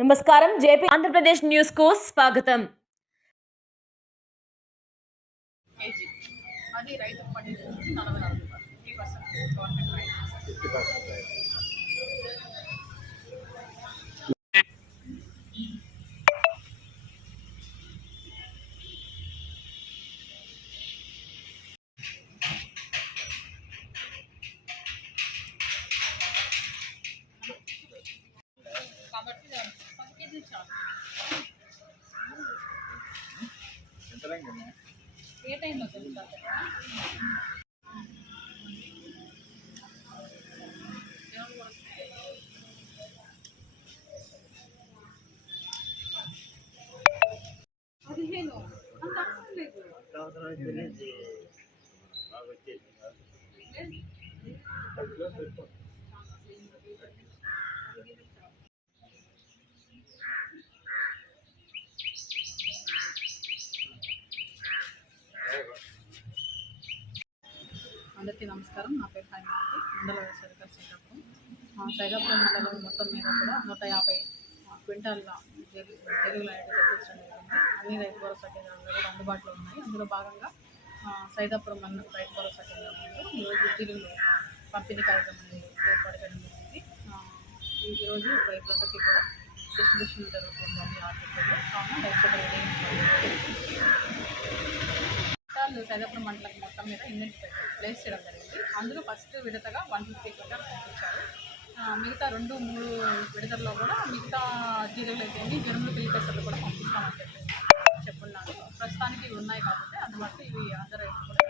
నమస్కారం JP Andhra Pradesh news కు స్వాగతం. కేజీ అది రైతు పండించే 44 50% గవర్నమెంట్ రైతు. కాబట్టి 10 కేజీలు చాలు. ఏ టైంలో తెలుస్తారు కదా? పదిహేను అంత అవసరం లేదు. అందరికీ నమస్కారం. నా పేరు హైమావతి, మండల వ్యవసాయ సైదాపురం. సైదాపురం మండలం మొత్తం మీద కూడా 150 క్వింటాల ఎరువులు అనేది తెప్పించడం జరిగింది. అన్ని రైతు భరోసా కేంద్రాలు కూడా అందుబాటులో ఉన్నాయి. అందులో భాగంగా సైదాపురం రైతు భరోసా కేంద్రంలో ఈరోజు ఎరువులు పంపిణీ కార్యక్రమం అనేది ఏర్పాటు చేయడం జరిగింది. ఈరోజు రైతులందరికీ కూడా డిస్ట్రిబ్యూషన్ జరుగుతుంది అన్ని ఆర్టికల్లో. కావున రైతులు సైదాపురం మండలం మొత్తం మీద ఇన్వెంటరీ ప్లేస్ చేయడం జరిగింది. అందులో ఫస్ట్ విడతగా 150 క్వింటాలు పంపించారు. మిగతా 2-3 విడతల్లో కూడా మిగతా జీరులు అయితే జనుములు పిలిపేసర్లు కూడా పంపిస్తామని చెప్పున్నారు. ప్రస్తుతానికి ఇవి ఉన్నాయి కాబట్టి అందుబాటులో ఇవి అందరూ కూడా